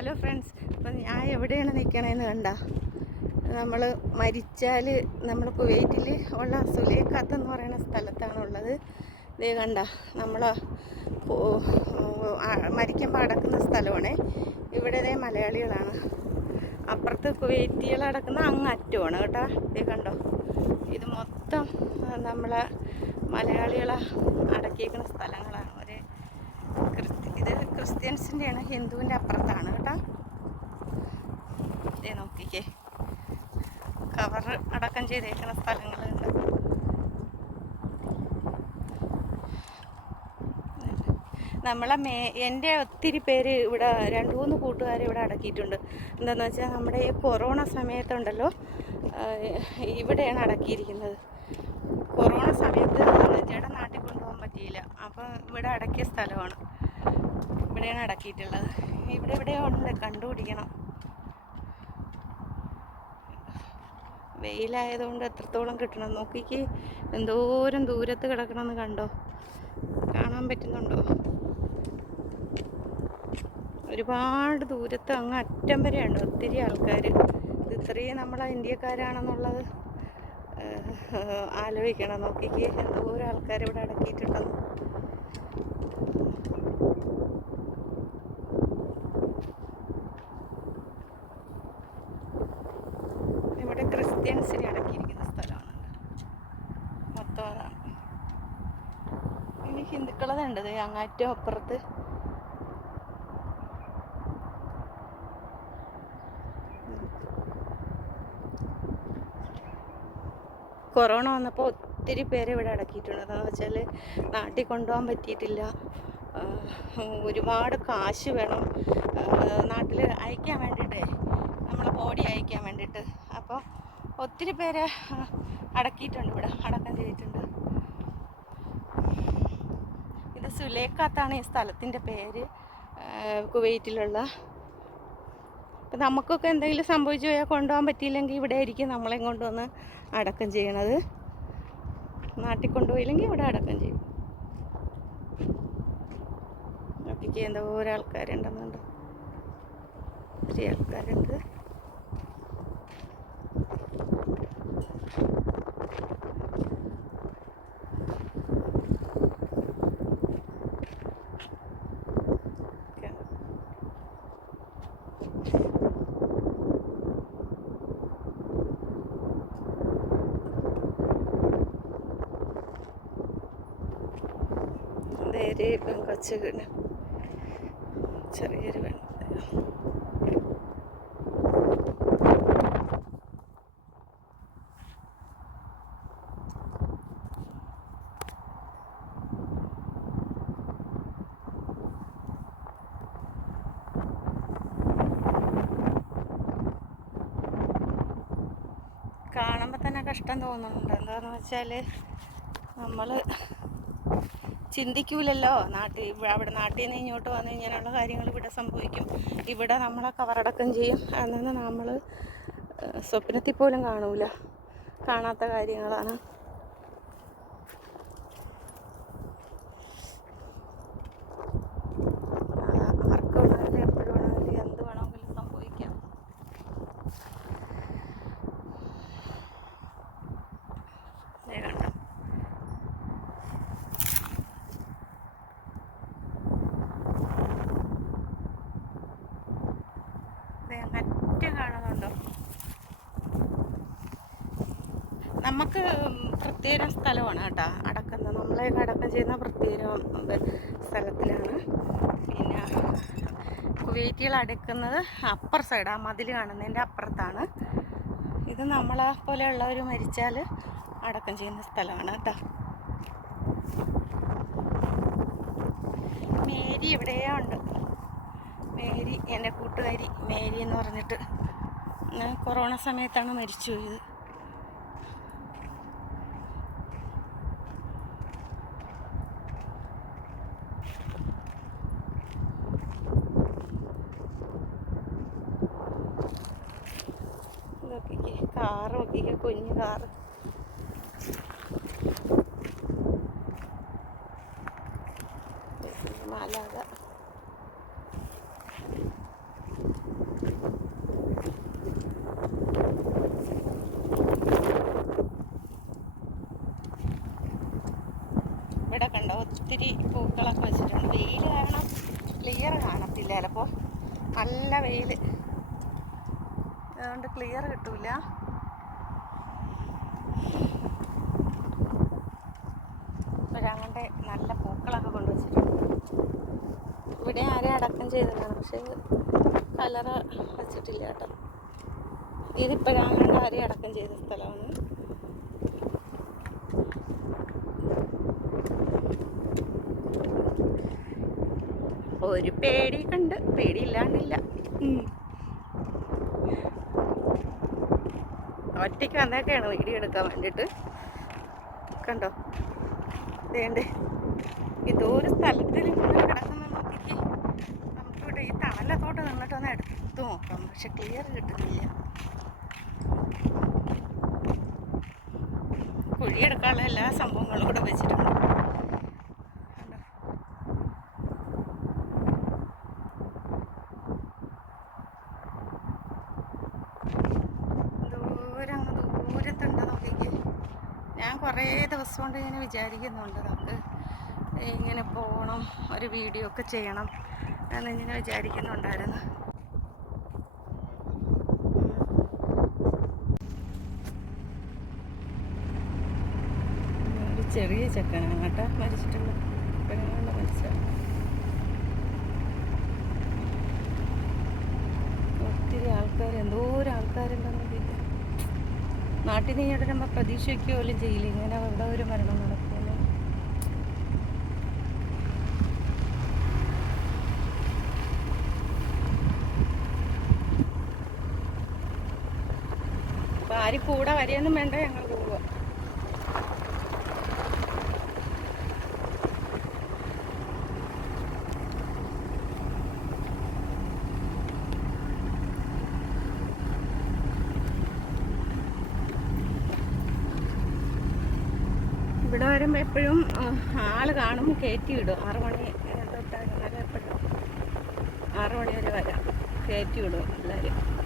Hello friends, അപ്പം ഞാൻ എവിടെയാണ് നിൽക്കണതെന്ന് കണ്ട, നമ്മൾ മരിച്ചാൽ നമ്മൾ കുവൈറ്റിൽ ഉള്ള സുലേഖത്ത് എന്ന് പറയുന്ന സ്ഥലത്താണുള്ളത്. ഇതേ കണ്ട, നമ്മൾ മരിക്കുമ്പോൾ അടക്കുന്ന സ്ഥലമാണേ. ഇവിടെ ഇതേ മലയാളികളാണ്, അപ്പുറത്ത് കുവൈറ്റികൾ അടക്കുന്ന അങ്ങ് അറ്റമാണ് കേട്ടോ. ഇതേ കണ്ടോ, ഇത് മൊത്തം നമ്മളെ മലയാളികളെ അടക്കിയിരിക്കുന്ന സ്ഥലങ്ങളാണ്. ഇത് ക്രിസ്ത്യൻസിൻ്റെയാണ്, ഹിന്ദുവിൻ്റെ അപ്പുറത്താണ് കേട്ടോ. ഇതേ നോക്കിക്കേ, കവർ അടക്കം ചെയ്തേക്കുന്ന സ്ഥലങ്ങളുണ്ട്. എൻ്റെ ഒത്തിരി പേര് ഇവിടെ 2-3 കൂട്ടുകാർ ഇവിടെ അടക്കിയിട്ടുണ്ട്. എന്താണെന്ന് വെച്ചാൽ നമ്മുടെ ഈ കൊറോണ സമയത്തുണ്ടല്ലോ, ഇവിടെയാണ് അടക്കിയിരിക്കുന്നത്. കൊറോണ സമയത്ത് ചേട്ടൻ നാട്ടിൽ കൊണ്ടുപോകാൻ പറ്റിയില്ല, അപ്പോൾ ഇവിടെ അടക്കിയ സ്ഥലമാണ്. ഇവിടെയാണ് അടക്കിയിട്ടുള്ളത്. ഇവിടെ ഉണ്ട്, കണ്ടുപിടിക്കണം. വെയിലായതുകൊണ്ട് എത്രത്തോളം കിട്ടണം നോക്കിക്ക്. എന്തോരം ദൂരത്ത് കിടക്കണമെന്ന് കണ്ടോ, കാണാൻ പറ്റുന്നുണ്ടോ? ഒരുപാട് ദൂരത്ത് അങ്ങ് അറ്റം വരെയുണ്ട് ഒത്തിരി ആൾക്കാർ. ഇത് ഇത്രയും നമ്മളെ ഇന്ത്യക്കാരാണെന്നുള്ളത് ആലോചിക്കണം. നോക്കിക്ക്, എന്തോരം ആൾക്കാർ ഇവിടെ അടക്കിയിട്ടുണ്ടെന്ന്. ഇവിടെ ക്രിസ്ത്യൻസിനെ അടക്കിയിരിക്കുന്ന സ്ഥലമാണ് മൊത്തം. അതാണ് ഇനി ഹിന്ദുക്കളതുണ്ട് അങ്ങാറ്റം അപ്പുറത്ത്. കൊറോണ വന്നപ്പോൾ ഒത്തിരി പേരെ ഇവിടെ അടക്കിയിട്ടുണ്ട്. എന്താണെന്ന് വെച്ചാൽ നാട്ടിൽ കൊണ്ടുപോകാൻ പറ്റിയിട്ടില്ല, ഒരുപാട് കാശ് വേണം നാട്ടിൽ അയക്കാൻ വേണ്ടിയിട്ടേ, നമ്മളെ ബോഡി അയക്കാൻ വേണ്ടിയിട്ട്. അപ്പോൾ ഒത്തിരി പേരെ അടക്കിയിട്ടുണ്ട്, ഇവിടെ അടക്കം ചെയ്തിട്ടുണ്ട്. ഇത് സുലേഖത്താണ് ഈ സ്ഥലത്തിൻ്റെ പേര്, കുവൈറ്റിലുള്ള. അപ്പം നമുക്കൊക്കെ എന്തെങ്കിലും സംഭവിച്ചു പോയാൽ കൊണ്ടുപോകാൻ പറ്റിയില്ലെങ്കിൽ ഇവിടെ ആയിരിക്കും നമ്മളെ കൊണ്ടുവന്ന് അടക്കം ചെയ്യണത്. നാട്ടിൽ കൊണ്ടുപോയില്ലെങ്കിൽ ഇവിടെ അടക്കം ചെയ്യും. നോക്കിക്ക്, എന്തോരം ആൾക്കാരുണ്ടെന്നുണ്ട്, ഒത്തിരി ആൾക്കാരുണ്ട്. കൊച്ചു ചെറിയൊരു വെള്ളം. കാണുമ്പോൾ തന്നെ കഷ്ടം തോന്നുന്നുണ്ട്. എന്താണെന്ന് വെച്ചാൽ നമ്മൾ ചിന്തിക്കൂലല്ലോ, അവിടെ നാട്ടിൽ നിന്ന് ഇങ്ങോട്ട് വന്ന് ഇങ്ങനെയുള്ള കാര്യങ്ങൾ ഇവിടെ സംഭവിക്കും, ഇവിടെ നമ്മളെ കവറടക്കം ചെയ്യും എന്നൊന്നും നമ്മൾ സ്വപ്നത്തിൽ പോലും കാണാത്ത കാര്യങ്ങളാണ്. ആർക്ക് വേണമെങ്കിലും എപ്പോഴും വേണമെങ്കിലും എന്ത് വേണമെങ്കിലും സംഭവിക്കാം. കണ്ടോ, മറ്റ് കാണുന്നുണ്ടോ? നമുക്ക് പ്രത്യേക സ്ഥലമാണ് കേട്ടോ അടക്കുന്നത്. നമ്മളെയൊക്കെ അടക്കം ചെയ്യുന്ന പ്രത്യേക സ്ഥലത്തിലാണ്. പിന്നെ കുവൈറ്റികൾ അടക്കുന്നത് അപ്പർ സൈഡ്, ആ മതിൽ കാണുന്നതിൻ്റെ അപ്പുറത്താണ്. ഇത് നമ്മളെ പോലെയുള്ളവർ മരിച്ചാൽ അടക്കം ചെയ്യുന്ന സ്ഥലമാണ് കേട്ടോ. മേരി ഇവിടെയേ ഉണ്ട്. മേരി, എൻ്റെ കൂട്ടുകാരി മേരി എന്ന് പറഞ്ഞിട്ട്, കൊറോണ സമയത്താണ് മരിച്ചു പോയത്. നോക്കിക്കേ, കാറ് നോക്കിക്കേ, കുഞ്ഞു കാറ്. മാലാക ഒത്തിരി പൂക്കളൊക്കെ വെച്ചിട്ടുണ്ട്. വെയിൽ കാരണം ക്ലിയർ കാണത്തില്ല ചിലപ്പോൾ, നല്ല വെയിൽ അതുകൊണ്ട് ക്ലിയർ കിട്ടൂല. ഇപ്പോഴങ്ങനെ നല്ല പൂക്കളൊക്കെ കൊണ്ടുവച്ചിട്ടുണ്ട്. ഇവിടെ ആരെയും അടക്കം ചെയ്തതാണ്, പക്ഷേ കലറ വെച്ചിട്ടില്ല കേട്ടോ. ഇതിപ്പോഴാണ്ട് ആരെയും അടക്കം ചെയ്ത സ്ഥലമാണ്. ഒരു പേടിയൊക്കെ ഉണ്ട്, പേടിയില്ലാണ്ടില്ല. ഒറ്റയ്ക്ക് വന്നേക്കാണ് വീഡിയോ എടുക്കാൻ വേണ്ടിയിട്ട്. കണ്ടോ, വേണ്ടേ ഇതൊരു സ്ഥലത്തിൽ കിടക്കുന്ന നോക്കിക്ക്. നമുക്കിവിടെ ഈ തണലത്തോട്ട് നിന്നിട്ട് ഒന്ന് എടുത്ത് നോക്കാം, പക്ഷെ ക്ലിയർ കിട്ടുന്നില്ല. കുഴിയെടുക്കാനുള്ള എല്ലാ സംഭവങ്ങളും ഇവിടെ വെച്ചിട്ടുണ്ട്. ദൂരത്തുണ്ട് നോക്കിക്ക്. ഞാൻ കുറേ ദിവസം കൊണ്ട് ഇങ്ങനെ വിചാരിക്കുന്നുണ്ട് നമുക്ക് ഇങ്ങനെ പോകണം, ഒരു വീഡിയോ ഒക്കെ ചെയ്യണം എന്നിങ്ങനെ വിചാരിക്കുന്നുണ്ടായിരുന്നു. ഒരു ചെറിയ ചെക്കനാണ് കേട്ടോ മരിച്ചിട്ടുണ്ട്. പെണ്ണുങ്ങളുടെ മരിച്ചാണ്. ഒത്തിരി ആൾക്കാർ, എന്തോരം ആൾക്കാരുണ്ടെന്ന് നോക്കിയിട്ട്. നാട്ടിൽ നിന്ന് ഇങ്ങോട്ട് നമ്മൾ പ്രതീക്ഷിക്കുക പോലും ചെയ്യില്ല ഇങ്ങനെ ഇവിടെ ഒരു മരണം നടക്കുമല്ലോ. അപ്പം ആരും കൂടെ വരെയൊന്നും വേണ്ട, ഞങ്ങൾ പോവുക. ഇവിടെ വരുമ്പോൾ എപ്പോഴും ആൾ കാണും, കയറ്റി വിടും. 6 മണി തൊട്ടാൽ എപ്പോഴും 6 മണി വരെ വരാം, കയറ്റി വിടും എല്ലാവരും.